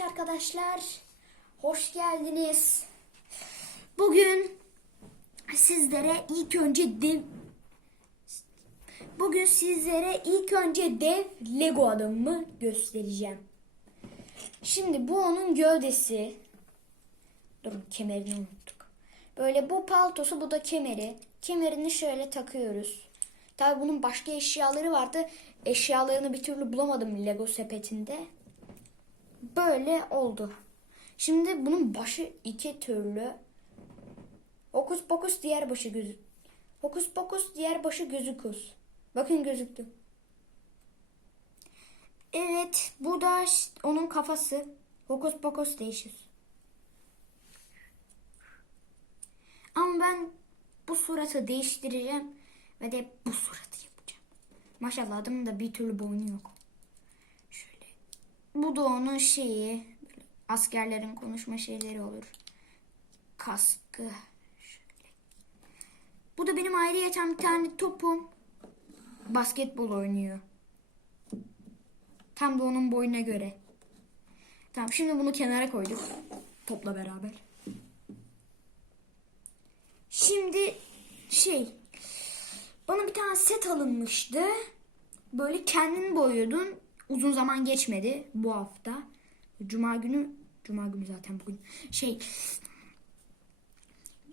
Evet arkadaşlar, hoş geldiniz. Bugün sizlere ilk önce dev Bugün sizlere ilk önce dev Lego adamımı göstereceğim. Şimdi bu onun gövdesi. Durun kemerini unuttuk. Böyle bu paltosu bu da kemeri. Kemerini şöyle takıyoruz. Tabi bunun başka eşyaları vardı. Eşyalarını bir türlü bulamadım Lego sepetinde. Böyle oldu. Şimdi bunun başı iki türlü. Hokus pokus diğer başı gözü. Hokus pokus diğer başı gözüküz. Bakın gözüktü. Evet bu da onun kafası. Hokus pokus değişir. Ama ben bu suratı değiştireceğim ve de bu suratı yapacağım. Maşallah adamın da bir türlü boynu yok. Bu da onun şeyi. Askerlerin konuşma şeyleri olur. Kaskı. Şöyle. Bu da benim ayrıyeten bir tane topum. Basketbol oynuyor. Tam da onun boyuna göre. Tamam şimdi bunu kenara koyduk. Topla beraber. Şimdi şey bana bir tane set alınmıştı. Böyle kendin boyuyordun. Uzun zaman geçmedi bu hafta. Cuma günü Cuma günü zaten bugün. Şey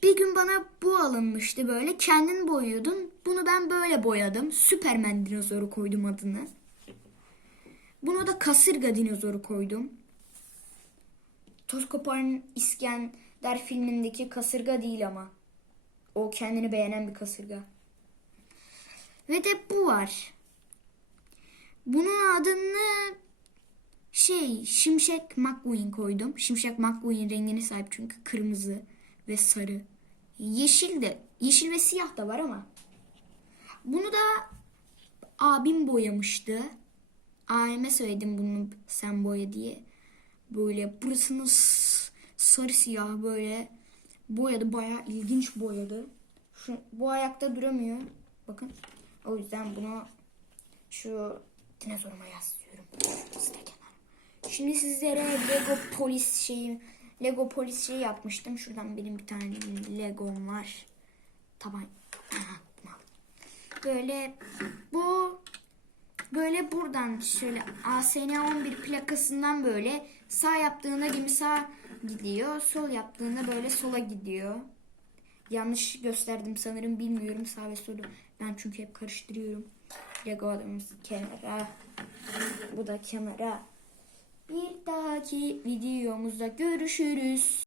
bir gün bana bu alınmıştı böyle. Kendin boyuyordun. Bunu ben böyle boyadım. Süpermen dinozoru koydum adını. Bunu da kasırga dinozoru koydum. Toz Koparan İskender filmindeki kasırga değil ama. O kendini beğenen bir kasırga. Ve de bu var. Bunun adını şey Şimşek McQueen koydum. Şimşek McQueen rengine sahip çünkü kırmızı ve sarı. Yeşil de yeşil ve siyah da var ama. Bunu da abim boyamıştı. Abime söyledim bunu sen boya diye. Böyle burasını sarı siyah böyle boyadı. Bayağı ilginç boyadı. Şu, bu ayakta duramıyor. Bakın. O yüzden bunu şu dinozoruma yazıyorum. Da kenara. Şimdi sizlere Lego polis şeyi Lego polis şeyi yapmıştım. Şuradan benim bir tane Legom var. Taban. Böyle bu böyle buradan şöyle ASN 11 plakasından böyle sağ yaptığında gemi sağ gidiyor. Sol yaptığında böyle sola gidiyor. Yanlış gösterdim sanırım bilmiyorum sağ ve solu. Ben çünkü hep karıştırıyorum. Lego adamımız kenara. Bu da kenara. Bir dahaki videomuzda görüşürüz.